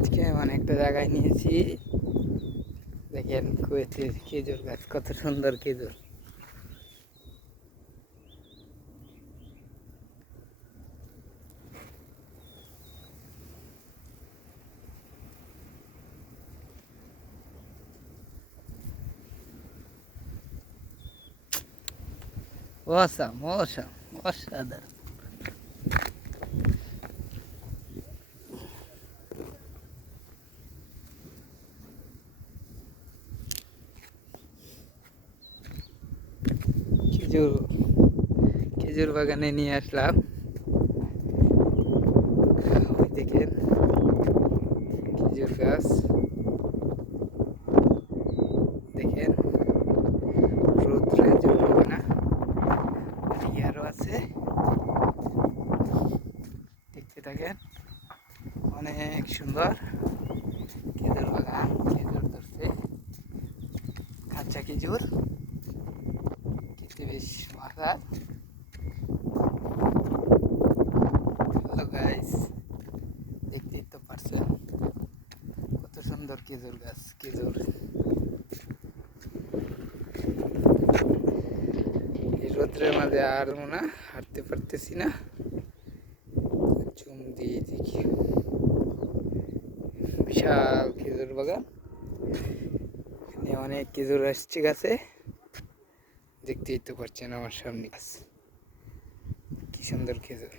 আজকে এমন একটা জায়গায় নিয়েছি। দেখেন কুয়েতের খেজুর গাছ, কত সুন্দর খেজুর। অসাম অসাম অসাধারণ। খেজুর খেজুর বাগানে নিয়ে আসলাম। ওই দেখেন খেজুর গাছ। দেখেন, রৌদ্রের জন্য না এদিকে আরও আছে। দেখতে থাকেন, অনেক সুন্দর খেজুর বাগান, খেজুর ধরছে। কাঁচা খেজুর। বেশ মজার হ্যালো গাইস দেখতেই তো পারছেন কত সুন্দর খেজুর গাছ, খেজুর। রোদ্রের মাঝে আর না হাঁটতে পারতেছি না। চুম দিয়ে দেখি। বিশাল খেজুর বাগান। এখানে অনেক খেজুর আসছে গাছে। দেখতেই তো পারছেন আমার সামনে। কি সুন্দর খেজুর।